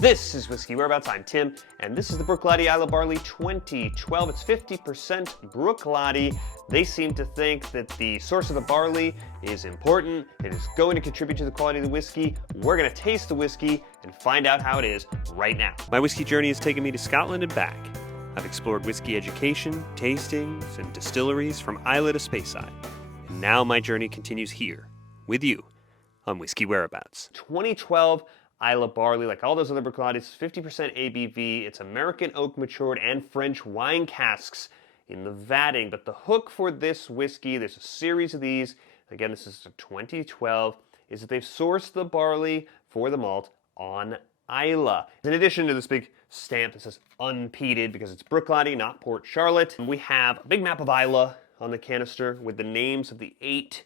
This is Whiskey Whereabouts. I'm Tim, and this is the Bruichladdich Islay Barley 2012. It's 50% Bruichladdich. They seem to think that the source of the barley is important. It is going to contribute to the quality of the whiskey. We're going to taste the whiskey and find out how it is right now. My whiskey journey has taken me to Scotland and back. I've explored whiskey education, tastings, and distilleries from Islay to Speyside. And now my journey continues here, with you, on Whiskey Whereabouts. 2012 Islay Barley, like all those other Bruichladdich, 50% ABV. It's American oak matured and French wine casks in the vatting. But the hook for this whiskey, there's a series of these, again, this is 2012, is that they've sourced the barley for the malt on Islay. In addition to this big stamp that says unpeated, because it's Bruichladdich, not Port Charlotte, we have a big map of Islay on the canister with the names of the 8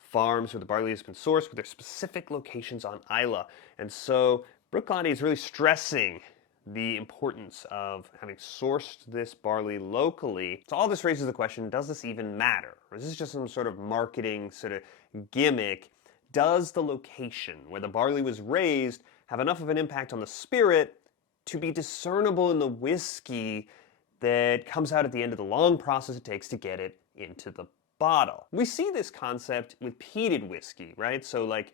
farms where the barley has been sourced with their specific locations on Islay. And so Bruichladdich is really stressing the importance of having sourced this barley locally. So all this raises the question, does this even matter? Or is this just some sort of marketing sort of gimmick? Does the location where the barley was raised have enough of an impact on the spirit to be discernible in the whiskey that comes out at the end of the long process it takes to get it into the bottle? We see this concept with peated whiskey, right? So like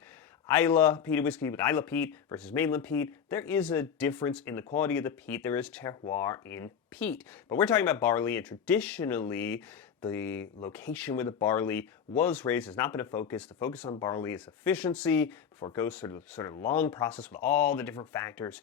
Islay peated whiskey with Islay peat versus mainland peat, there is a difference in the quality of the peat. There is terroir in peat. But we're talking about barley, and traditionally the location where the barley was raised has not been a focus. The focus on barley is efficiency before it goes through the sort of long process with all the different factors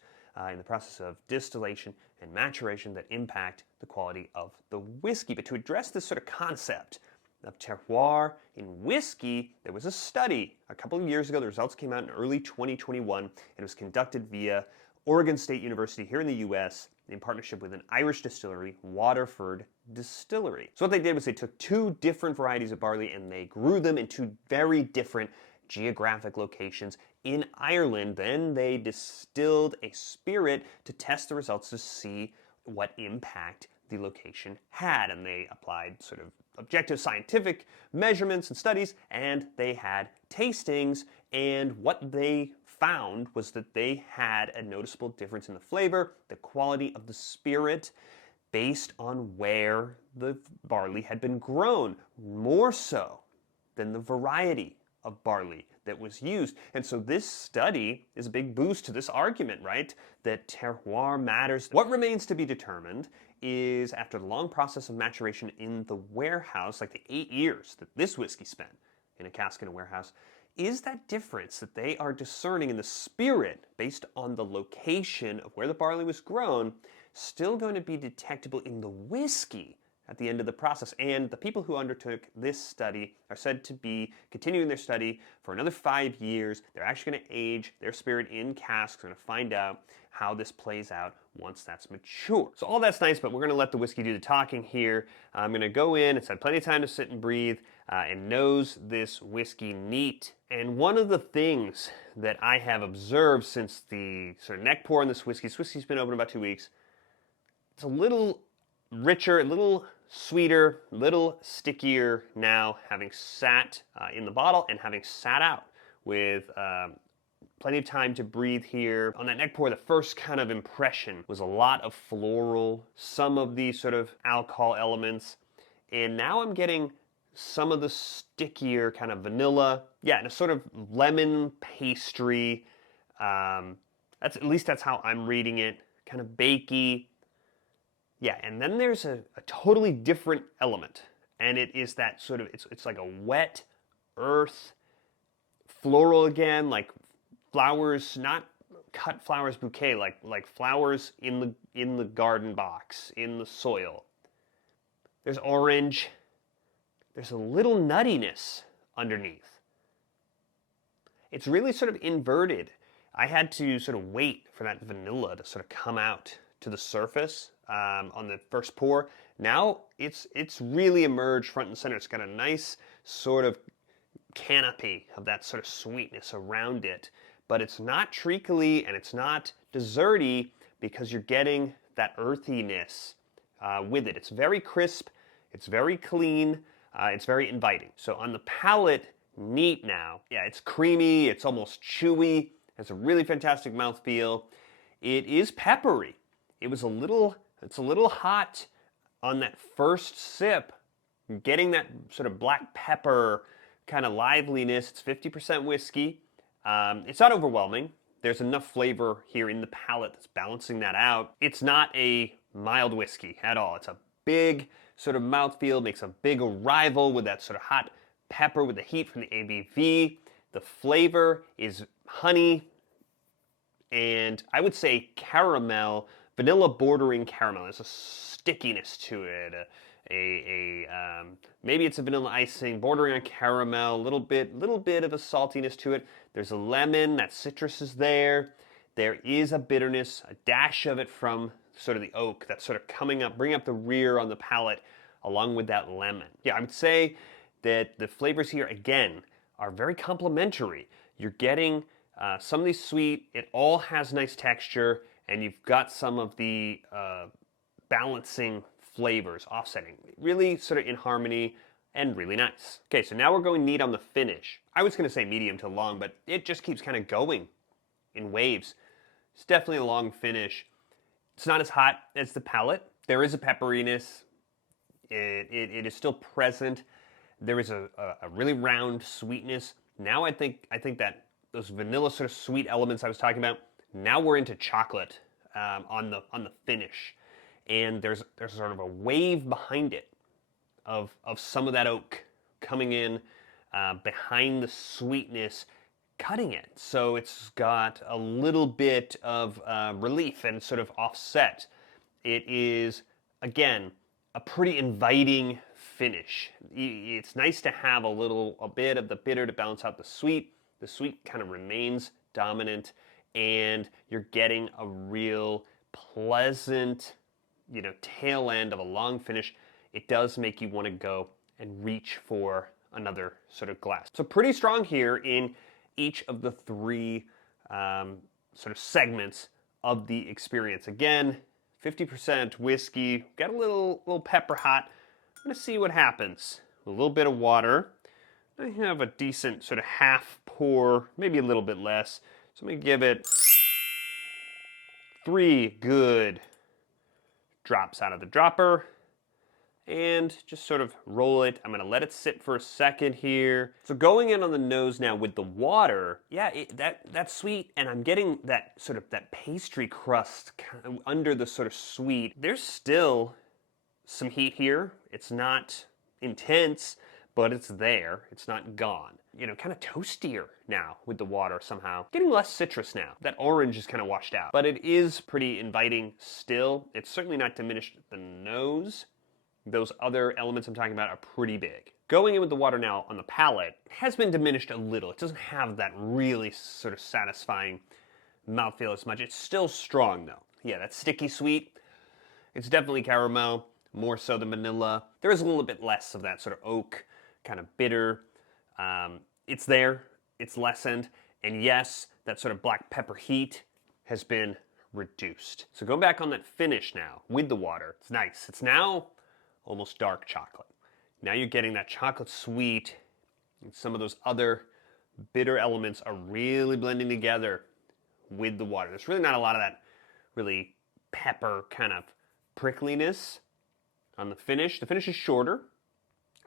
in the process of distillation and maturation that impact the quality of the whiskey. But to address this sort of concept of terroir in whiskey, there was a study a couple of years ago. The results came out in early 2021, and it was conducted via Oregon State University here in the US in partnership with an Irish distillery, Waterford Distillery. So what they did was they took 2 different varieties of barley and they grew them in 2 very different geographic locations in Ireland. Then they distilled a spirit to test the results to see what impact the location had, and they applied sort of objective scientific measurements and studies, and they had tastings, and what they found was that they had a noticeable difference in the flavor, the quality of the spirit, based on where the barley had been grown, more so than the variety of barley that was used. And so this study is a big boost to this argument, right? That terroir matters. What remains to be determined is, after the long process of maturation in the warehouse, like the 8 years that this whiskey spent in a cask in a warehouse, is that difference that they are discerning in the spirit based on the location of where the barley was grown still going to be detectable in the whiskey at the end of the process? And the people who undertook this study are said to be continuing their study for another 5 years. They're actually going to age their spirit in casks. They're going to find out how this plays out once that's mature. So all that's nice, but we're going to let the whiskey do the talking here. I'm going to go in, it's had plenty of time to sit and breathe, and nose this whiskey neat. And one of the things that I have observed since the sort of neck pour on this whiskey's been open about 2 weeks, it's a little richer, a little sweeter, a little stickier now, having sat in the bottle and having sat out with plenty of time to breathe here. On that neck pour, the first kind of impression was a lot of floral, some of these sort of alcohol elements, and now I'm getting some of the stickier kind of vanilla, and a sort of lemon pastry. At least that's how I'm reading it, kind of bakey. Yeah, and then there's a totally different element, and it is that sort of, it's like a wet earth, floral again, like flowers, not cut flowers bouquet, like flowers in the garden box, in the soil. There's orange, there's a little nuttiness underneath. It's really sort of inverted. I had to sort of wait for that vanilla to sort of come out to the surface on the first pour. Now it's really emerged front and center. It's got a nice sort of canopy of that sort of sweetness around it, but it's not treacly and it's not desserty because you're getting that earthiness with it. It's very crisp, it's very clean, it's very inviting. So on the palate, neat now. Yeah, it's creamy, it's almost chewy, has a really fantastic mouthfeel. it is peppery. It's a little hot on that first sip. Getting that sort of black pepper kind of liveliness. It's 50% whiskey. It's not overwhelming. There's enough flavor here in the palate that's balancing that out. It's not a mild whiskey at all. It's a big sort of mouthfeel, makes a big arrival with that sort of hot pepper with the heat from the ABV. The flavor is honey and I would say caramel, vanilla bordering caramel. There's a stickiness to it. Maybe it's a vanilla icing bordering on caramel, a little bit of a saltiness to it. There's a lemon, that citrus is there. There is a bitterness, a dash of it from sort of the oak that's sort of coming up, bringing up the rear on the palate along with that lemon. Yeah, I would say that the flavors here, again, are very complementary. You're getting some of these sweet, it all has nice texture, and you've got some of the balancing flavors, offsetting, really sort of in harmony and really nice. Okay, so now we're going neat on the finish. I was gonna say medium to long, but it just keeps kind of going in waves. It's definitely a long finish. It's not as hot as the palate. There is a pepperiness. It is still present. There is a really round sweetness. Now I think that those vanilla sort of sweet elements I was talking about, now we're into chocolate on the finish. And there's sort of a wave behind it of some of that oak coming in behind the sweetness, cutting it. So it's got a little bit of relief and sort of offset. It is, again, a pretty inviting finish. It's nice to have a bit of the bitter to balance out the sweet. The sweet kind of remains dominant, and you're getting a real pleasant, tail end of a long finish. It does make you want to go and reach for another sort of glass. So pretty strong here in each of the three sort of segments of the experience. Again, 50% whiskey, got a little pepper hot. I'm gonna see what happens. A little bit of water. I have a decent sort of half pour, maybe a little bit less. So I'm gonna give it 3 good drops out of the dropper and just sort of roll it. I'm gonna let it sit for a second here. So going in on the nose now with the water, yeah, that's sweet, and I'm getting that sort of that pastry crust kind of under the sort of sweet. There's still some heat here. It's not intense, but it's there. It's not gone. Kind of toastier now with the water somehow. Getting less citrus now. That orange is kind of washed out. But it is pretty inviting still. It's certainly not diminished the nose. Those other elements I'm talking about are pretty big. Going in with the water now on the palate has been diminished a little. It doesn't have that really sort of satisfying mouthfeel as much. It's still strong though. Yeah, that sticky sweet. It's definitely caramel, more so than vanilla. There is a little bit less of that sort of oak, kind of bitter. It's there, it's lessened, and yes, that sort of black pepper heat has been reduced. So going back on that finish now with the water, it's nice. It's now almost dark chocolate. Now you're getting that chocolate sweet, and some of those other bitter elements are really blending together with the water. There's really not a lot of that really pepper kind of prickliness on the finish. The finish is shorter.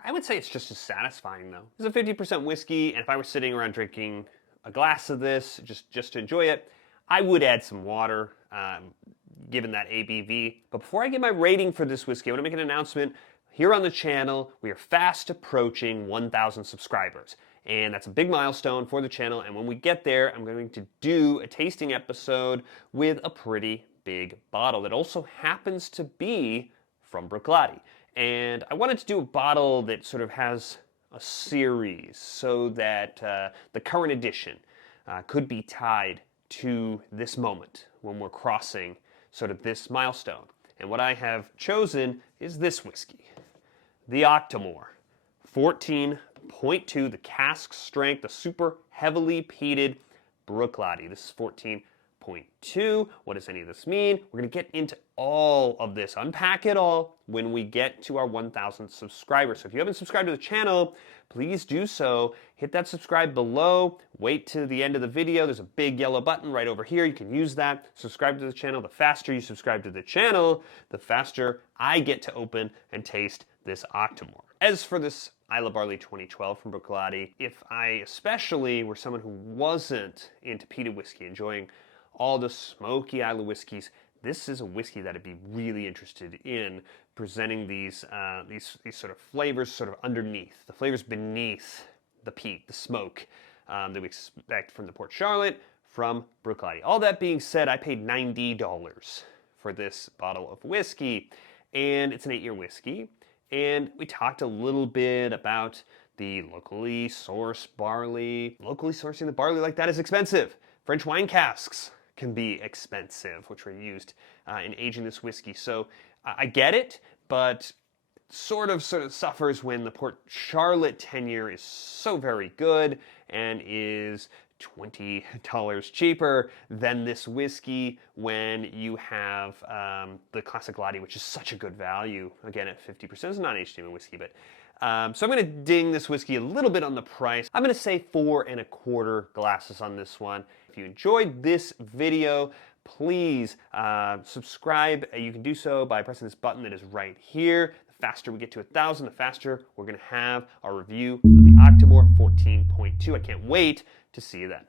I would say it's just as satisfying though. It's a 50% whiskey, and if I were sitting around drinking a glass of this just to enjoy it, I would add some water, given that ABV. But before I give my rating for this whiskey, I want to make an announcement. Here on the channel, we are fast approaching 1,000 subscribers. And that's a big milestone for the channel, and when we get there, I'm going to do a tasting episode with a pretty big bottle that also happens to be from Bruichladdich. And I wanted to do a bottle that sort of has a series so that the current edition could be tied to this moment when we're crossing sort of this milestone. And what I have chosen is this whiskey, the Octomore, 14.2, the cask strength, the super heavily peated Bruichladdich. This is 14.2. 14.2. What does any of this mean? We're going to get into all of this, unpack it all when we get to our 1,000 subscribers. So if you haven't subscribed to the channel, please do so. Hit that subscribe below. Wait to the end of the video. There's a big yellow button right over here. You can use that. Subscribe to the channel. The faster you subscribe to the channel, the faster I get to open and taste this Octomore. As for this Islay Barley 2012 from Bruichladdich, if I especially were someone who wasn't into peated whiskey, enjoying all the smoky Islay whiskeys, this is a whiskey that I'd be really interested in presenting these sort of flavors sort of underneath, the flavors beneath the peat, the smoke that we expect from the Port Charlotte from Bruichladdich. All that being said, I paid $90 for this bottle of whiskey, and it's an 8-year whiskey. And we talked a little bit about the locally sourced barley. Locally sourcing the barley like that is expensive. French wine casks can be expensive, which were used in aging this whiskey. So I get it, but sort of suffers when the Port Charlotte tenure is so very good and is $20 cheaper than this whiskey when you have the Classic Laddie, which is such a good value. Again, at 50%, it's not aged whiskey, but so I'm going to ding this whiskey a little bit on the price. I'm going to say 4¼ glasses on this one. If you enjoyed this video, please subscribe. You can do so by pressing this button that is right here. The faster we get to 1,000, the faster we're going to have our review of the Octomore 14.2. I can't wait to see you then.